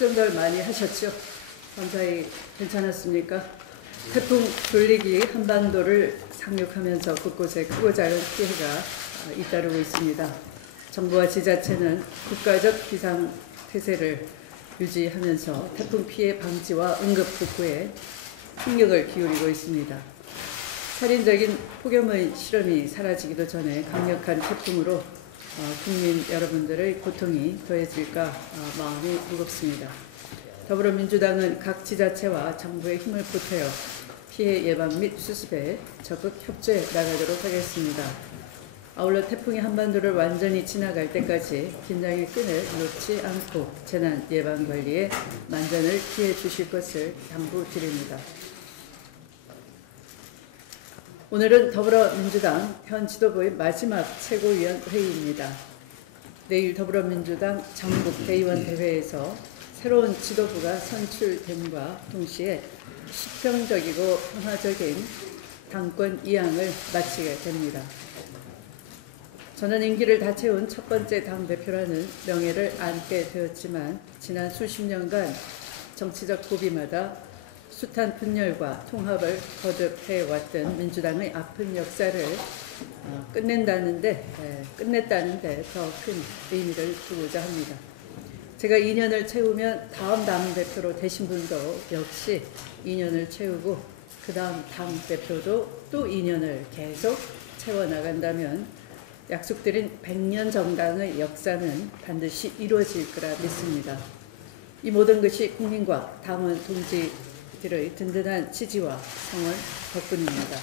걱정들 많이 하셨죠? 감사히 괜찮았습니까? 태풍 졸리기 한반도를 상륙하면서 곳곳에 크고 작은 피해가 잇따르고 있습니다. 정부와 지자체는 국가적 비상태세를 유지하면서 태풍 피해 방지와 응급 복구에 총력을 기울이고 있습니다. 살인적인 폭염의 실험이 사라지기도 전에 강력한 태풍으로 국민 여러분들의 고통이 더해질까 마음이 무겁습니다. 더불어민주당은 각 지자체와 정부의 힘을 보태어 피해 예방 및 수습에 적극 협조해 나가도록 하겠습니다. 아울러 태풍이 한반도를 완전히 지나갈 때까지 긴장의 끈을 놓지 않고 재난 예방 관리에 만전을 기해 주실 것을 당부드립니다. 오늘은 더불어민주당 현 지도부의 마지막 최고위원 회의입니다. 내일 더불어민주당 전국 대의원 대회에서 새로운 지도부가 선출됨과 동시에 수평적이고 평화적인 당권 이양을 마치게 됩니다. 저는 임기를 다 채운 첫 번째 당대표라는 명예를 안게 되었지만 지난 수십 년간 정치적 고비마다 숱한 분열과 통합을 거듭해왔던 민주당의 아픈 역사를 끝냈다는데 더 큰 의미를 두고자 합니다. 제가 2년을 채우면 다음 당대표로 되신 분도 역시 2년을 채우고 그 다음 당대표도 또 2년을 계속 채워나간다면 약속드린 100년 정당의 역사는 반드시 이루어질 거라 믿습니다. 이 모든 것이 국민과 당원 동지들의 든든한 지지와 성원 덕분입니다.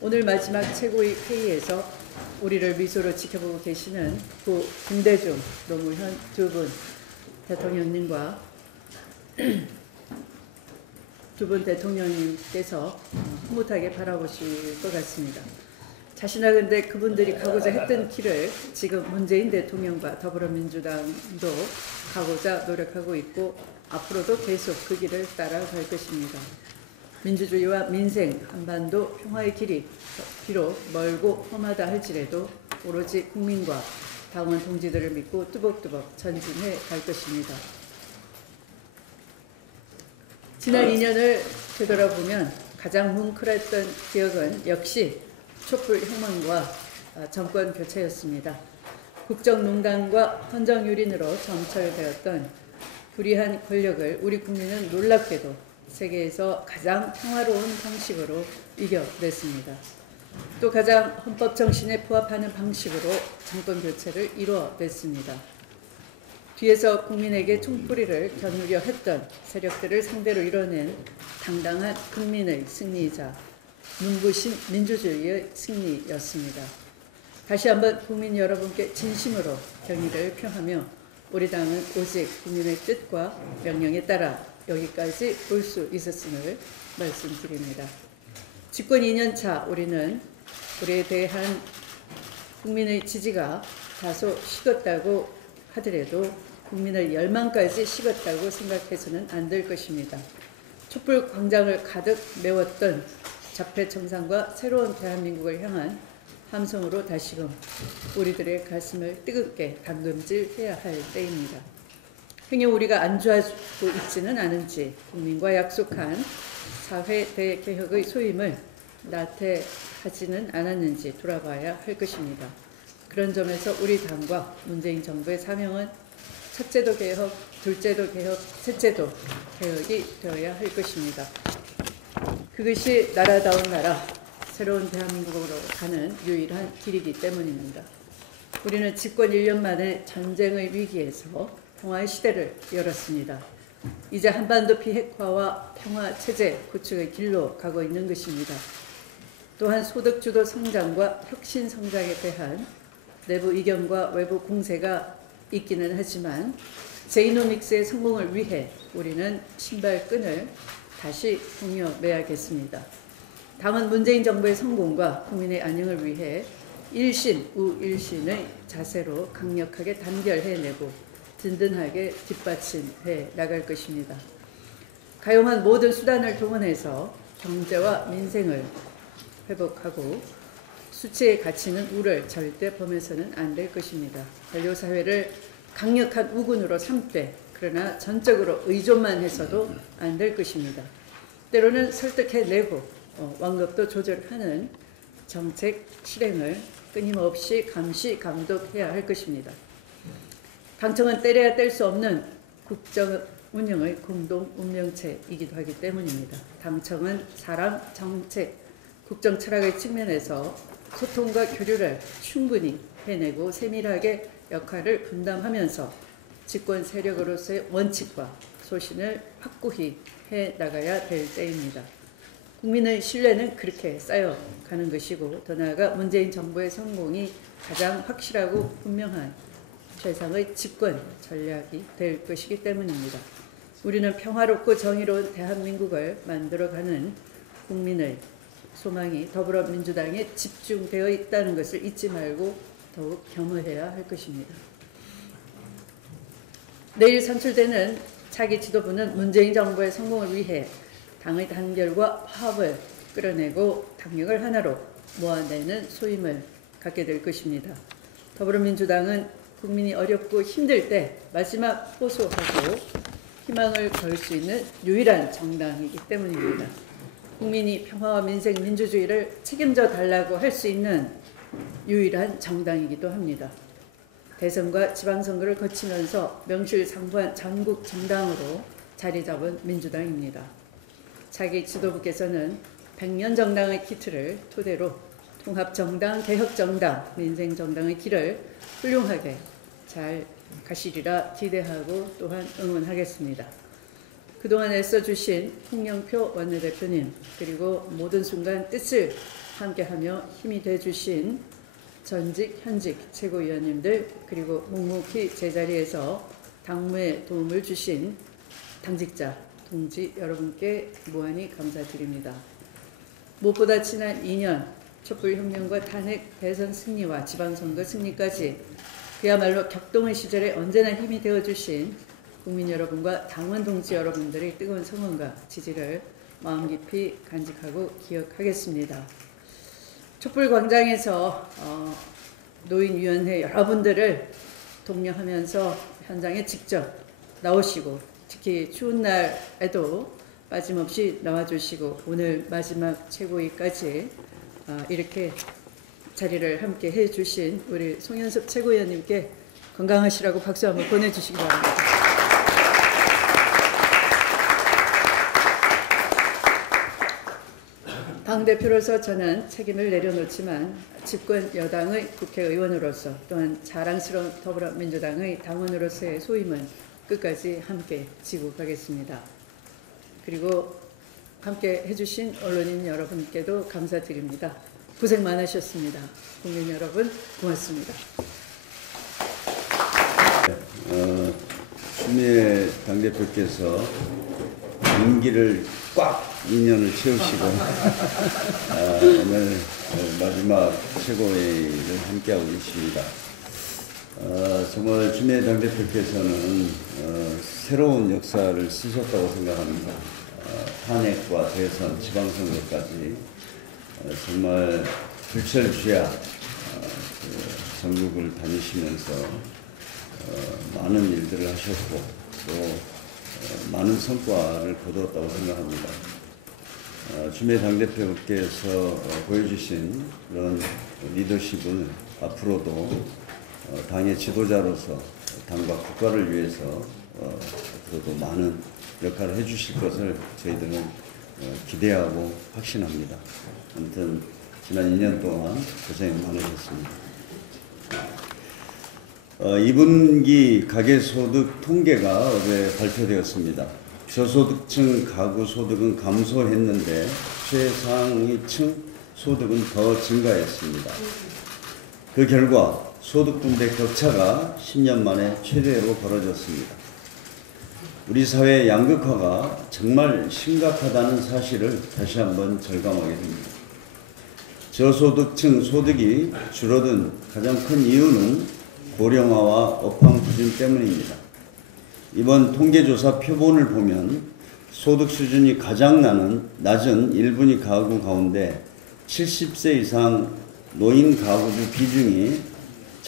오늘 마지막 최고위 회의에서 우리를 미소로 지켜보고 계시는 구 김대중, 노무현 두 분 대통령님과 두 분 대통령님께서 흐뭇하게 바라보실 것 같습니다. 자신하건대 그분들이 가고자 했던 길을 지금 문재인 대통령과 더불어민주당도 가고자 노력하고 있고 앞으로도 계속 그 길을 따라갈 것입니다. 민주주의와 민생, 한반도 평화의 길이 비록 멀고 험하다 할지라도 오로지 국민과 당원 동지들을 믿고 뚜벅뚜벅 전진해 갈 것입니다. 지난 2년을 되돌아보면 가장 뭉클했던 기억은 역시 촛불혁명과 정권 교체였습니다. 국정농단과 헌정유린으로 점철되었던 불의한 권력을 우리 국민은 놀랍게도 세계에서 가장 평화로운 방식으로 이겨냈습니다. 또 가장 헌법 정신에 부합하는 방식으로 정권 교체를 이루어냈습니다. 뒤에서 국민에게 총뿌리를 겨누려 했던 세력들을 상대로 이뤄낸 당당한 국민의 승리이자 눈부신 민주주의의 승리였습니다. 다시 한번 국민 여러분께 진심으로 경의를 표하며 우리 당은 오직 국민의 뜻과 명령에 따라 여기까지 올 수 있었음을 말씀드립니다. 집권 2년차 우리는 우리에 대한 국민의 지지가 다소 식었다고 하더라도 국민의 열망까지 식었다고 생각해서는 안 될 것입니다. 촛불 광장을 가득 메웠던 적폐청산과 새로운 대한민국을 향한 함성으로 다시금 우리들의 가슴을 뜨겁게 담금질해야 할 때입니다. 행여 우리가 안주하고 있지는 않은지 국민과 약속한 사회 대개혁의 소임을 나태하지는 않았는지 돌아봐야 할 것입니다. 그런 점에서 우리 당과 문재인 정부의 사명은 첫째도 개혁, 둘째도 개혁, 셋째도 개혁이 되어야 할 것입니다. 그것이 나라다운 나라, 새로운 대한민국으로 가는 유일한 길이기 때문입니다. 우리는 집권 1년 만에 전쟁의 위기에서 평화의 시대를 열었습니다. 이제 한반도 비핵화와 평화체제 구축의 길로 가고 있는 것입니다. 또한 소득주도 성장과 혁신 성장에 대한 내부 이견과 외부 공세가 있기는 하지만 제이노믹스의 성공을 위해 우리는 신발끈을 다시 동여매야겠습니다. 당은 문재인 정부의 성공과 국민의 안녕을 위해 일신 우일신의 자세로 강력하게 단결해내고 든든하게 뒷받침해 나갈 것입니다. 가용한 모든 수단을 동원해서 경제와 민생을 회복하고 수치에 갇히는 우를 절대 범해서는 안 될 것입니다. 관료사회를 강력한 우군으로 삼되 그러나 전적으로 의존만 해서도 안 될 것입니다. 때로는 설득해내고 완급도 조절하는 정책 실행을 끊임없이 감시 감독해야 할 것입니다. 당청은 때려야 뗄 수 없는 국정 운영의 공동 운명체이기도 하기 때문입니다. 당청은 사람, 정책, 국정 철학의 측면에서 소통과 교류를 충분히 해내고 세밀하게 역할을 분담하면서 집권 세력으로서의 원칙과 소신을 확고히 해나가야 될 때입니다. 국민의 신뢰는 그렇게 쌓여가는 것이고 더 나아가 문재인 정부의 성공이 가장 확실하고 분명한 최상의 집권 전략이 될 것이기 때문입니다. 우리는 평화롭고 정의로운 대한민국을 만들어가는 국민의 소망이 더불어민주당에 집중되어 있다는 것을 잊지 말고 더욱 겸허해야 할 것입니다. 내일 선출되는 차기 지도부는 문재인 정부의 성공을 위해 당의 단결과 화합을 끌어내고 당력을 하나로 모아내는 소임을 갖게 될 것입니다. 더불어민주당은 국민이 어렵고 힘들 때 마지막 호소하고 희망을 걸 수 있는 유일한 정당이기 때문입니다. 국민이 평화와 민생, 민주주의를 책임져 달라고 할 수 있는 유일한 정당이기도 합니다. 대선과 지방선거를 거치면서 명실상부한 전국 정당으로 자리 잡은 민주당입니다. 차기 지도부께서는 100년 정당의 기틀을 토대로 통합정당, 개혁정당, 민생정당의 길을 훌륭하게 잘 가시리라 기대하고 또한 응원하겠습니다. 그동안 애써주신 홍영표 원내대표님 그리고 모든 순간 뜻을 함께하며 힘이 돼주신 전직, 현직 최고위원님들 그리고 묵묵히 제자리에서 당무에 도움을 주신 당직자, 동지 여러분께 무한히 감사드립니다. 무엇보다 지난 2년 촛불혁명과 탄핵 대선 승리와 지방선거 승리까지 그야말로 격동의 시절에 언제나 힘이 되어주신 국민 여러분과 당원 동지 여러분들의 뜨거운 성원과 지지를 마음 깊이 간직하고 기억하겠습니다. 촛불광장에서 노인위원회 여러분들을 독려하면서 현장에 직접 나오시고 특히 추운 날에도 빠짐없이 나와주시고 오늘 마지막 최고위까지 이렇게 자리를 함께 해주신 우리 송현섭 최고위원님께 건강하시라고 박수 한번 보내주시기 바랍니다. 당대표로서 저는 책임을 내려놓지만 집권 여당의 국회의원으로서 또한 자랑스러운 더불어민주당의 당원으로서의 소임은 끝까지 함께 지고 가겠습니다. 그리고 함께 해주신 언론인 여러분께도 감사드립니다. 고생 많으셨습니다. 국민 여러분 고맙습니다. 추미애 당대표께서 임기를 꽉 2년을 채우시고 오늘 마지막 최고회의를 함께하고 계십니다. 정말 추미애 당대표께서는 새로운 역사를 쓰셨다고 생각합니다. 탄핵과 대선, 지방선거까지 정말 불철주야 전국을 다니시면서 많은 일들을 하셨고 또 많은 성과를 거두었다고 생각합니다. 추미애 당대표께서 보여주신 그런 리더십을 앞으로도 당의 지도자로서 당과 국가를 위해서 앞으로도 많은 역할을 해주실 것을 저희들은 기대하고 확신합니다. 아무튼 지난 2년 동안 고생 많으셨습니다. 2분기 가계소득 통계가 어제 발표되었습니다. 저소득층 가구 소득은 감소했는데 최상위층 소득은 더 증가했습니다. 그 결과 소득 분배 격차가 10년 만에 최대로 벌어졌습니다. 우리 사회의 양극화가 정말 심각하다는 사실을 다시 한번 절감하게 됩니다. 저소득층 소득이 줄어든 가장 큰 이유는 고령화와 업황 부진 때문입니다. 이번 통계조사 표본을 보면 소득 수준이 가장 낮은 1분위 가구 가운데 70세 이상 노인 가구주 비중이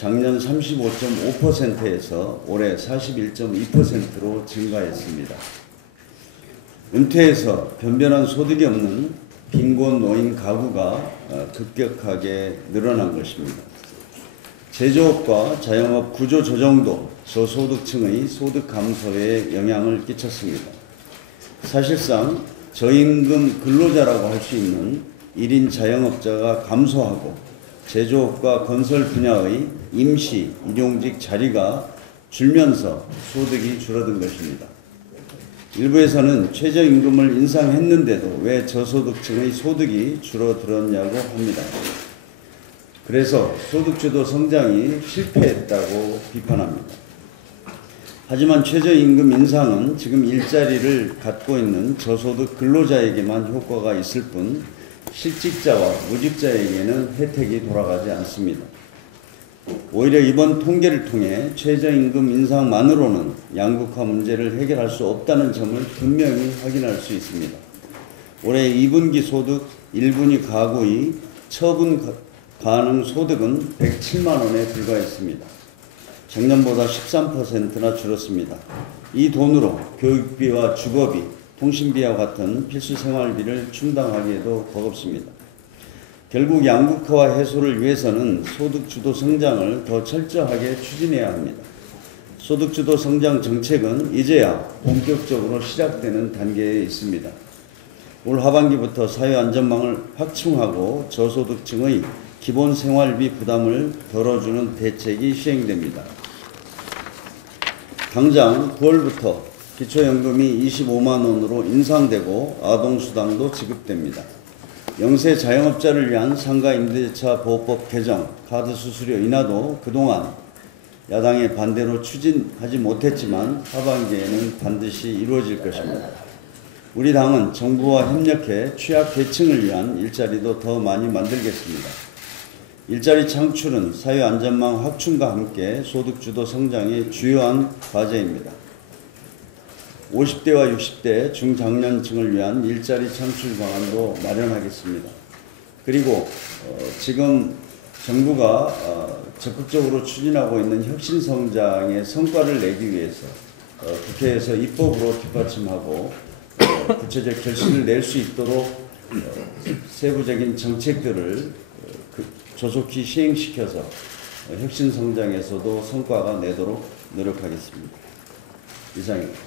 작년 35.5%에서 올해 41.2%로 증가했습니다. 은퇴해서 변변한 소득이 없는 빈곤 노인 가구가 급격하게 늘어난 것입니다. 제조업과 자영업 구조 조정도 저소득층의 소득 감소에 영향을 끼쳤습니다. 사실상 저임금 근로자라고 할 수 있는 1인 자영업자가 감소하고 제조업과 건설 분야의 임시 일용직 자리가 줄면서 소득이 줄어든 것입니다. 일부에서는 최저임금을 인상했는데도 왜 저소득층의 소득이 줄어들었냐고 합니다. 그래서 소득주도 성장이 실패했다고 비판합니다. 하지만 최저임금 인상은 지금 일자리를 갖고 있는 저소득 근로자에게만 효과가 있을 뿐 실직자와 무직자에게는 혜택이 돌아가지 않습니다. 오히려 이번 통계를 통해 최저임금 인상만으로는 양극화 문제를 해결할 수 없다는 점을 분명히 확인할 수 있습니다. 올해 2분기 소득 1분위 가구의 처분 가능 소득은 107만 원에 불과했습니다. 작년보다 13%나 줄었습니다. 이 돈으로 교육비와 주거비, 통신비와 같은 필수 생활비를 충당하기에도 버겁습니다. 결국 양극화 해소를 위해서는 소득주도 성장을 더 철저하게 추진해야 합니다. 소득주도 성장 정책은 이제야 본격적으로 시작되는 단계에 있습니다. 올 하반기부터 사회안전망을 확충하고 저소득층의 기본 생활비 부담을 덜어주는 대책이 시행됩니다. 당장 9월부터 기초연금이 25만 원으로 인상되고 아동수당도 지급됩니다. 영세 자영업자를 위한 상가임대차 보호법 개정, 카드 수수료 인하도 그동안 야당의 반대로 추진하지 못했지만 하반기에는 반드시 이루어질 것입니다. 우리 당은 정부와 협력해 취약계층을 위한 일자리도 더 많이 만들겠습니다. 일자리 창출은 사회 안전망 확충과 함께 소득주도 성장의 주요한 과제입니다. 50대와 60대 중장년층을 위한 일자리 창출 방안도 마련하겠습니다. 그리고 지금 정부가 적극적으로 추진하고 있는 혁신성장의 성과를 내기 위해서 국회에서 입법으로 뒷받침하고 구체적 결실을 낼 수 있도록 세부적인 정책들을 조속히 시행시켜서 혁신성장에서도 성과가 내도록 노력하겠습니다. 이상입니다.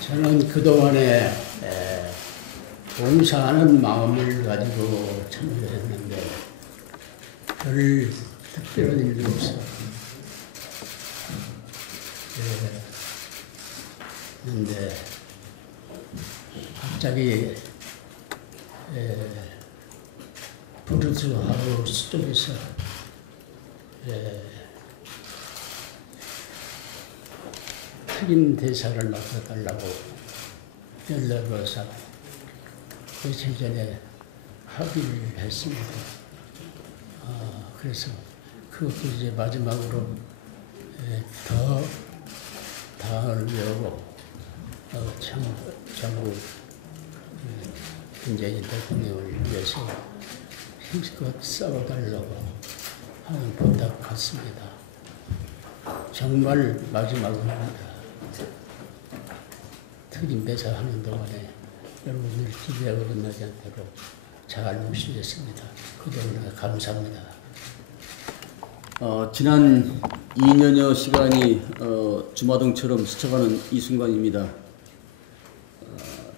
저는 그동안에 봉사하는 마음을 가지고 참여를 했는데 별 특별한 일도 없어. 그런데 갑자기 브루스 하우스 쪽에서 특임 대사를 맡아달라고 연락을 와서 며칠 전에 합의를 했습니다. 그래서 그것도 이제 마지막으로 더 당을 위하고 전국 문재인 대통령을 위해서 힘껏 싸워달라고 하는 부탁 같습니다. 정말 마지막입니다. 특임 대사 하는 동안에 여러분들 기대가 끝나지 않도록 잘 모시겠습니다. 그동안 감사합니다. 지난 2년여 시간이 주마등처럼 스쳐가는 이 순간입니다.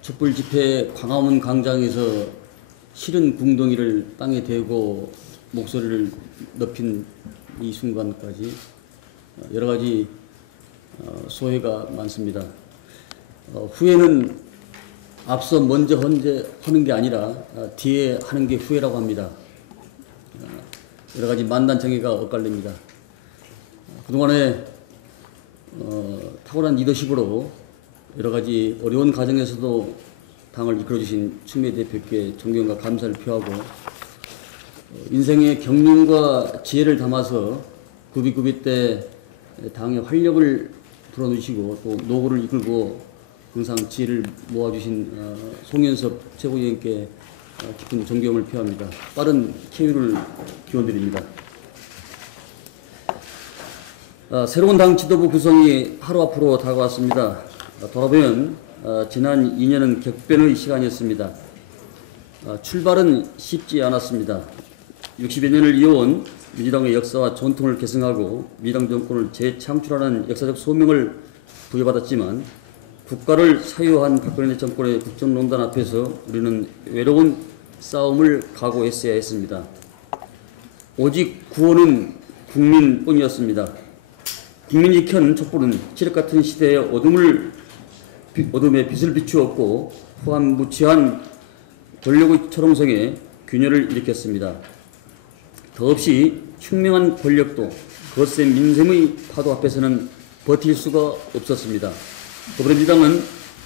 촛불 집회 광화문 광장에서 시른 궁둥이를 땅에 대고 목소리를 높인 이 순간까지 여러 가지 소회가 많습니다. 후회는 앞서 먼저 하는 게 아니라 뒤에 하는 게 후회라고 합니다. 여러 가지 만단정해가 엇갈립니다. 그동안에 탁월한 리더십으로 여러 가지 어려운 과정에서도 당을 이끌어주신 추미애 대표께 존경과 감사를 표하고 인생의 경륜과 지혜를 담아서 구비구비 때 당의 활력을 불어넣으시고 또 노고를 이끌고 항상 지혜를 모아주신 송현섭 최고위원께 깊은 존경을 표합니다. 빠른 쾌유를 기원드립니다. 새로운 당 지도부 구성이 하루 앞으로 다가왔습니다. 돌아보면 지난 2년은 격변의 시간이었습니다. 출발은 쉽지 않았습니다. 60여 년을 이어온 민주당의 역사와 전통을 계승하고 민주당 정권을 재창출하는 역사적 소명을 부여받았지만 국가를 사유한 박근혜 정권의 국정농단 앞에서 우리는 외로운 싸움을 각오했어야 했습니다. 오직 구원은 국민뿐이었습니다. 국민이 켠 촛불은 칠흑 같은 시대의 어둠에 빛을 비추었고 후한무치한 권력의 초롱성에 균열을 일으켰습니다. 더없이 흉명한 권력도 거센 민생의 파도 앞에서는 버틸 수가 없었습니다. 더불어민주당은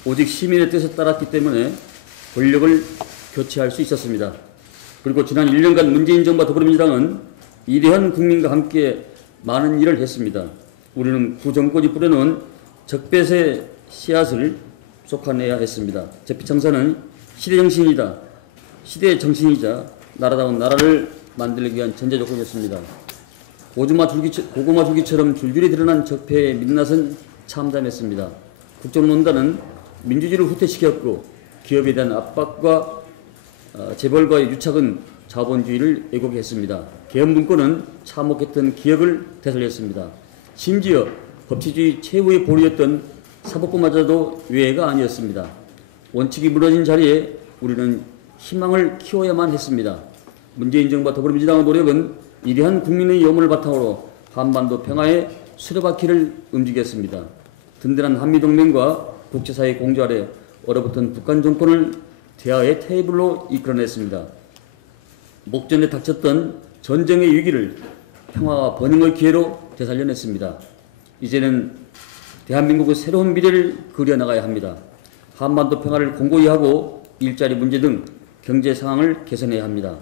오직 시민의 뜻에 따랐기 때문에 권력을 교체할 수 있었습니다. 그리고 지난 1년간 문재인 정부와 더불어민주당은 위대한 국민과 함께 많은 일을 했습니다. 우리는 구정권이 뿌려놓은 적폐의 씨앗을 쏟아내야 했습니다. 적폐청산은 시대의 정신이자 나라다운 나라를 만들기 위한 전제 조건이었습니다. 고구마 줄기처럼 줄줄이 드러난 적폐의 민낯은 참담했습니다. 국정농단은 민주주의를 후퇴시켰고 기업에 대한 압박과 재벌과의 유착은 자본주의를 왜곡했습니다. 계엄문건은 참혹했던 기억을 되살렸습니다. 심지어 법치주의 최후의 보루였던 사법부마저도 외가 아니었습니다. 원칙이 무너진 자리에 우리는 희망을 키워야만 했습니다. 문재인 정부와 더불어민주당의 노력은 위대한 국민의 염원을 바탕으로 한반도 평화의 수레바퀴를 움직였습니다. 든든한 한미동맹과 국제사회 공조 아래 얼어붙은 북한 정권을 대화의 테이블로 이끌어냈습니다. 목전에 닥쳤던 전쟁의 위기를 평화와 번영의 기회로 되살려냈습니다. 이제는 대한민국의 새로운 미래를 그려나가야 합니다. 한반도 평화를 공고히 하고 일자리 문제 등 경제 상황을 개선해야 합니다.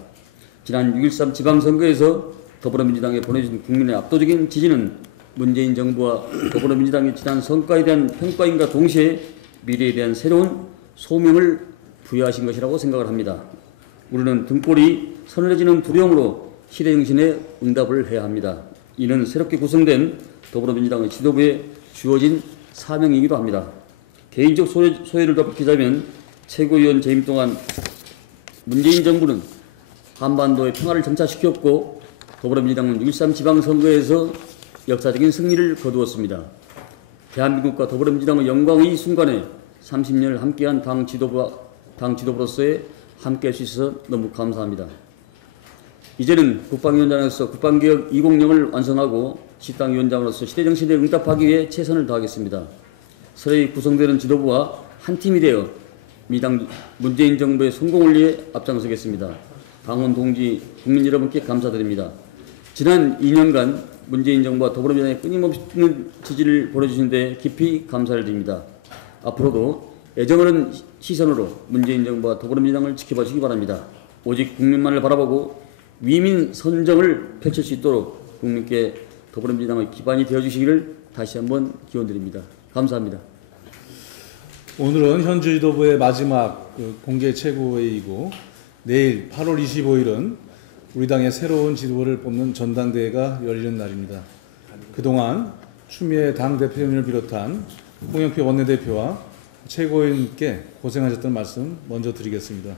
지난 6.13 지방선거에서 더불어민주당에 보내준 국민의 압도적인 지지는 문재인 정부와 더불어민주당의 지난 성과에 대한 평가인과 동시에 미래에 대한 새로운 소명을 부여하신 것이라고 생각을 합니다. 우리는 등골이 서늘해지는 두려움으로 시대정신에 응답을 해야 합니다. 이는 새롭게 구성된 더불어민주당의 지도부에 주어진 사명이기도 합니다. 개인적 소회를 덧붙이자면 최고위원 재임 동안 문재인 정부는 한반도의 평화를 정착시켰고 더불어민주당은 6.13 지방선거에서 역사적인 승리를 거두었습니다. 대한민국과 더불어민주당의 영광의 이 순간에 30년을 함께한 당 지도부로서의 함께할 수 있어서 너무 감사합니다. 이제는 국방위원장으로서 국방개혁 2060을 완성하고 식당위원장으로서 시대정신에 응답하기 위해 최선을 다하겠습니다. 서로히 구성되는 지도부와 한 팀이 되어 민주당 문재인 정부의 성공을 위해 앞장서겠습니다. 당원 동지 국민 여러분께 감사드립니다. 지난 2년간 문재인 정부와 더불어민주당에 끊임없는 지지를 보내주신 데 깊이 감사를 드립니다. 앞으로도 애정어른 시선으로 문재인 정부와 더불어민주당을 지켜봐 주시기 바랍니다. 오직 국민만을 바라보고 위민 선정을 펼칠 수 있도록 국민께 더불어민주당의 기반이 되어주시기를 다시 한번 기원드립니다. 감사합니다. 오늘은 현주 지도부의 마지막 공개 최고회의이고 내일 8월 25일은 우리 당의 새로운 지도부를 뽑는 전당대회가 열리는 날입니다. 그동안 추미애 당대표님을 비롯한 홍영표 원내대표와 최고위원께 고생하셨던 말씀 먼저 드리겠습니다.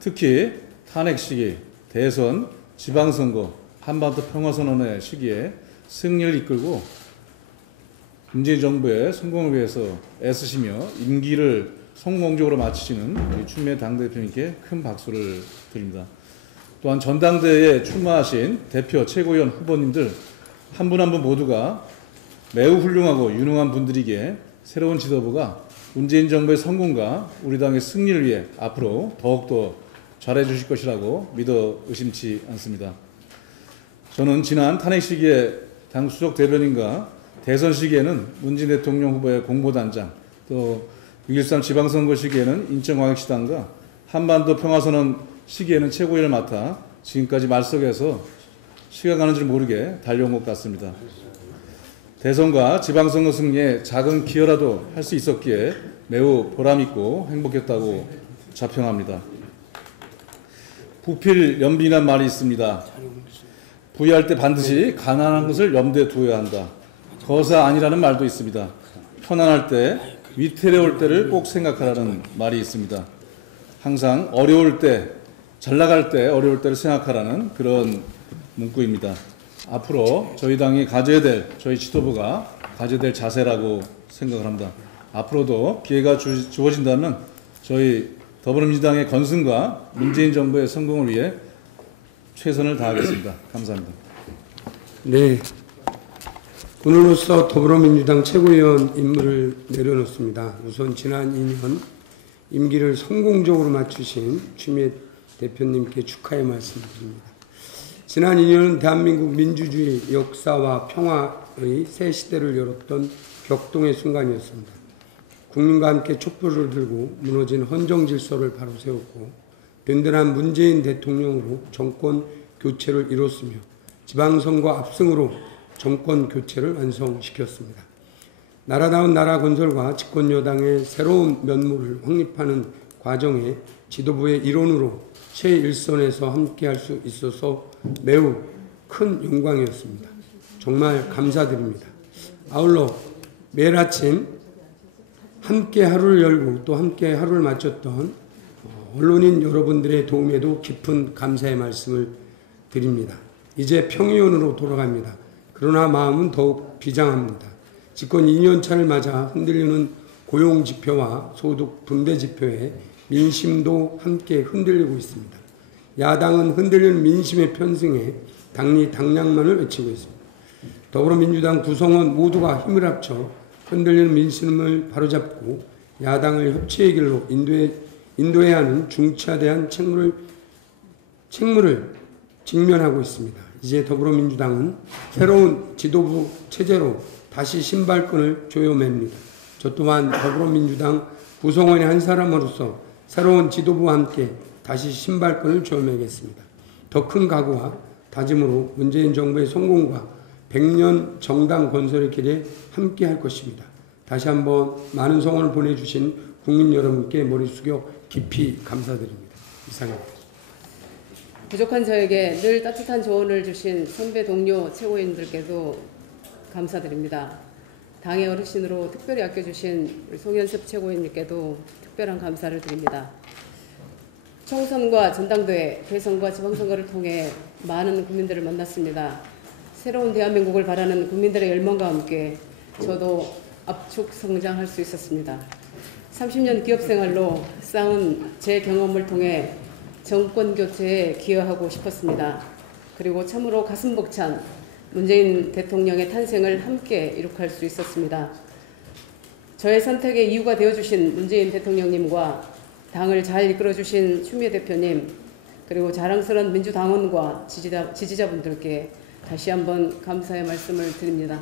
특히 탄핵 시기, 대선, 지방선거, 한반도 평화선언의 시기에 승리를 이끌고 문재인 정부의 성공을 위해서 애쓰시며 임기를 성공적으로 마치시는 우리 추미애 당대표님께 큰 박수를 드립니다. 또한 전당대회에 출마하신 대표 최고위원 후보님들 한 분 한 분 모두가 매우 훌륭하고 유능한 분들이기에 새로운 지도부가 문재인 정부의 성공과 우리 당의 승리를 위해 앞으로 더욱더 잘해 주실 것이라고 믿어 의심치 않습니다. 저는 지난 탄핵 시기에 당 수석 대변인과 대선 시기에는 문재인 대통령 후보의 공보단장, 또 6.13 지방선거 시기에는 인천광역시당과 한반도 평화선언 시기에는 최고위를 맡아 지금까지 말석에서 시간 가는 줄 모르게 달려온 것 같습니다. 대선과 지방선거 승리에 작은 기여라도 할 수 있었기에 매우 보람있고 행복했다고 자평합니다. 부필연빈이란 말이 있습니다. 부의할 때 반드시 가난한 것을 염두에 두어야 한다. 거사 아니라는 말도 있습니다. 편안할 때, 위태로울 때를 꼭 생각하라는 말이 있습니다. 항상 어려울 때, 잘 나갈 때 어려울 때를 생각하라는 그런 문구입니다. 앞으로 저희 당이 가져야 될, 저희 지도부가 가져야 될 자세라고 생각을 합니다. 앞으로도 기회가 주어진다면 저희 더불어민주당의 건승과 문재인 정부의 성공을 위해 최선을 다하겠습니다. 감사합니다. 네. 오늘로써 더불어민주당 최고위원 임무를 내려놓습니다. 우선 지난 2년 임기를 성공적으로 마치신 추미애 대표님께 축하의 말씀드립니다. 지난 2년은 대한민국 민주주의 역사와 평화의 새 시대를 열었던 격동의 순간이었습니다. 국민과 함께 촛불을 들고 무너진 헌정 질서를 바로 세웠고 든든한 문재인 대통령으로 정권 교체를 이뤘으며 지방선거 압승으로 정권 교체를 완성시켰습니다. 나라다운 나라 건설과 집권여당의 새로운 면모를 확립하는 과정에 지도부의 일원으로 최일선에서 함께할 수 있어서 매우 큰 영광이었습니다. 정말 감사드립니다. 아울러 매일 아침 함께 하루를 열고 또 함께 하루를 마쳤던 언론인 여러분들의 도움에도 깊은 감사의 말씀을 드립니다. 이제 평의원으로 돌아갑니다. 그러나 마음은 더욱 비장합니다. 집권 2년차를 맞아 흔들리는 고용지표와 소득 분배지표에 민심도 함께 흔들리고 있습니다. 야당은 흔들리는 민심의 편승에 당리 당략만을 외치고 있습니다. 더불어민주당 구성원 모두가 힘을 합쳐 흔들리는 민심을 바로잡고 야당을 협치의 길로 인도해야 하는 중차대한 책무를 직면하고 있습니다. 이제 더불어민주당은 새로운 지도부 체제로 다시 신발끈을 조여맵니다. 저 또한 더불어민주당 구성원의 한 사람으로서 새로운 지도부와 함께 다시 신발끈을 조여매겠습니다. 더 큰 각오와 다짐으로 문재인 정부의 성공과 100년 정당 건설의 길에 함께 할 것입니다. 다시 한번 많은 성원을 보내주신 국민 여러분께 머리 숙여 깊이 감사드립니다. 이상입니다. 부족한 저에게 늘 따뜻한 조언을 주신 선배 동료 최고위원들께도 감사드립니다. 당의 어르신으로 특별히 아껴주신 우리 송현섭 최고위원님께도 특별한 감사를 드립니다. 총선과 전당대회, 대선과 지방선거를 통해 많은 국민들을 만났습니다. 새로운 대한민국을 바라는 국민들의 열망과 함께 저도 압축 성장할 수 있었습니다. 30년 기업생활로 쌓은 제 경험을 통해 정권 교체에 기여하고 싶었습니다. 그리고 참으로 가슴 벅찬 문재인 대통령의 탄생을 함께 이룩할 수 있었습니다. 저의 선택의 이유가 되어주신 문재인 대통령님과 당을 잘 이끌어주신 추미애 대표님, 그리고 자랑스러운 민주당원과 지지자분들께 다시 한번 감사의 말씀을 드립니다.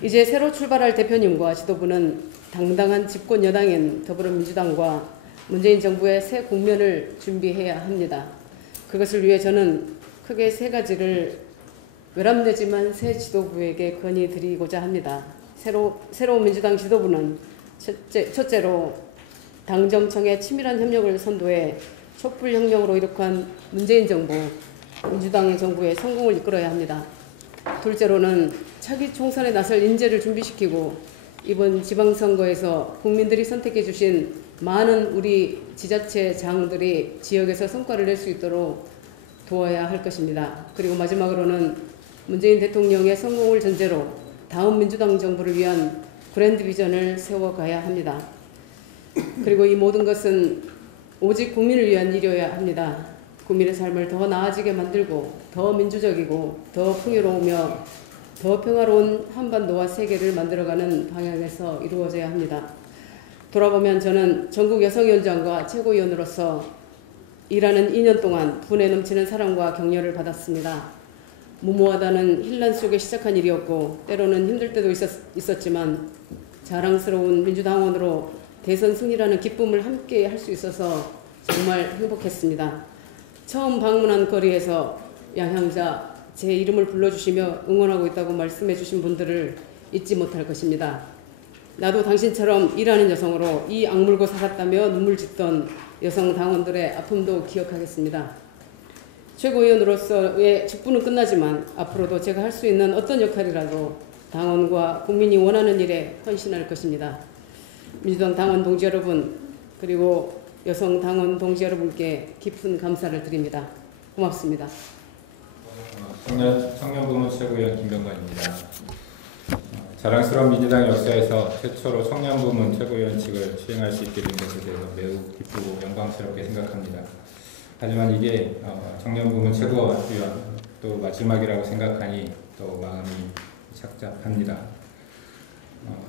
이제 새로 출발할 대표님과 지도부는 당당한 집권 여당인 더불어민주당과 문재인 정부의 새 국면을 준비해야 합니다. 그것을 위해 저는 크게 세 가지를 외람되지만 새 지도부에게 건의드리고자 합니다. 새로운 민주당 지도부는 첫째로 당정청의 치밀한 협력을 선도해 촛불혁명으로 이룩한 문재인 정부, 민주당의 정부의 성공을 이끌어야 합니다. 둘째로는 차기 총선에 나설 인재를 준비시키고 이번 지방선거에서 국민들이 선택해 주신 많은 우리 지자체장들이 지역에서 성과를 낼 수 있도록 도와야 할 것입니다. 그리고 마지막으로는 문재인 대통령의 성공을 전제로 다음 민주당 정부를 위한 그랜드 비전을 세워가야 합니다. 그리고 이 모든 것은 오직 국민을 위한 일이어야 합니다. 국민의 삶을 더 나아지게 만들고 더 민주적이고 더 풍요로우며 더 평화로운 한반도와 세계를 만들어가는 방향에서 이루어져야 합니다. 돌아보면 저는 전국 여성위원장과 최고위원으로서 일하는 2년 동안 분에 넘치는 사랑과 격려를 받았습니다. 무모하다는 혼란 속에 시작한 일이었고 때로는 힘들 때도 있었지만 자랑스러운 민주당원으로 대선 승리라는 기쁨을 함께 할 수 있어서 정말 행복했습니다. 처음 방문한 거리에서 양향자 제 이름을 불러주시며 응원하고 있다고 말씀해 주신 분들을 잊지 못할 것입니다. 나도 당신처럼 일하는 여성으로 이 악물고 살았다며 눈물 짓던 여성 당원들의 아픔도 기억하겠습니다. 최고위원으로서의 직분은 끝나지만 앞으로도 제가 할 수 있는 어떤 역할이라도 당원과 국민이 원하는 일에 헌신할 것입니다. 민주당 당원 동지 여러분, 그리고 여성 당원 동지 여러분께 깊은 감사를 드립니다. 고맙습니다. 청년부문 최고위원 김병관입니다. 자랑스러운 민주당 역사에서 최초로 청년부문 최고위원직을 수행할 수 있게 된 것에 대해서 매우 기쁘고 영광스럽게 생각합니다. 하지만 이게 청년부문 최고위원 또 마지막이라고 생각하니 또 마음이 착잡합니다.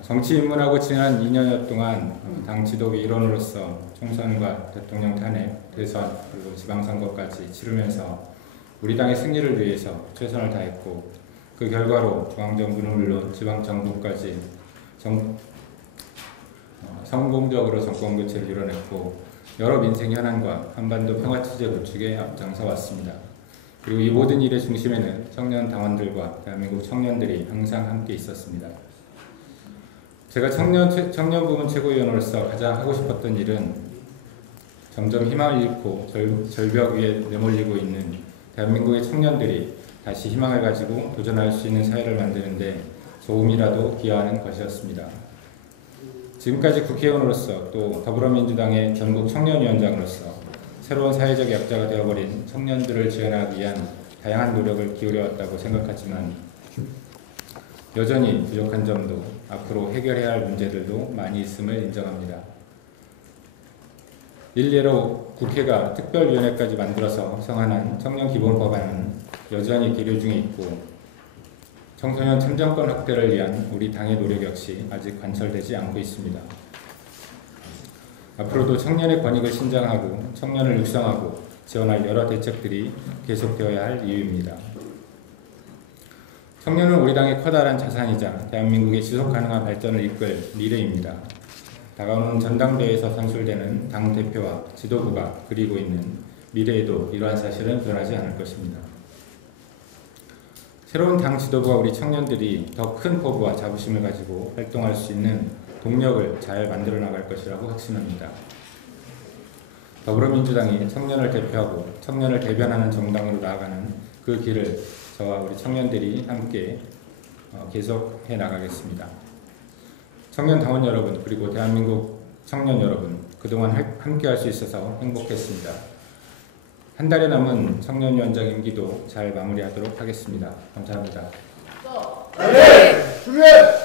정치 입문하고 지난 2년여 동안 당 지도부 일원으로서 총선과 대통령 탄핵, 대선 그리고 지방선거까지 치르면서 우리 당의 승리를 위해서 최선을 다했고 그 결과로 중앙정부는 물론 지방정부까지 성공적으로 정권교체를 이뤄냈고 여러 민생 현안과 한반도 평화체제 구축에 앞장서 왔습니다. 그리고 이 모든 일의 중심에는 청년 당원들과 대한민국 청년들이 항상 함께 있었습니다. 제가 청년부문 최고위원으로서 가장 하고 싶었던 일은 점점 희망을 잃고 절벽 위에 내몰리고 있는 대한민국의 청년들이 다시 희망을 가지고 도전할 수 있는 사회를 만드는데 조금이라도 기여하는 것이었습니다. 지금까지 국회의원으로서 또 더불어민주당의 전국 청년위원장으로서 새로운 사회적 약자가 되어버린 청년들을 지원하기 위한 다양한 노력을 기울여왔다고 생각하지만 여전히 부족한 점도 앞으로 해결해야 할 문제들도 많이 있음을 인정합니다. 일례로 국회가 특별위원회까지 만들어서 성안한 청년기본법안은 여전히 계류 중에 있고 청소년 참정권 확대를 위한 우리 당의 노력 역시 아직 관철되지 않고 있습니다. 앞으로도 청년의 권익을 신장하고 청년을 육성하고 지원할 여러 대책들이 계속되어야 할 이유입니다. 청년은 우리 당의 커다란 자산이자 대한민국의 지속가능한 발전을 이끌 미래입니다. 다가오는 전당대회에서 선출되는 당대표와 지도부가 그리고 있는 미래에도 이러한 사실은 변하지 않을 것입니다. 새로운 당 지도부와 우리 청년들이 더 큰 포부와 자부심을 가지고 활동할 수 있는 동력을 잘 만들어 나갈 것이라고 확신합니다. 더불어민주당이 청년을 대표하고 청년을 대변하는 정당으로 나아가는 그 길을 저와 우리 청년들이 함께 계속해 나가겠습니다. 청년 당원 여러분 그리고 대한민국 청년 여러분 그동안 함께 할 수 있어서 행복했습니다. 한 달에 남은 청년위원장 임기도 잘 마무리하도록 하겠습니다. 감사합니다. 네.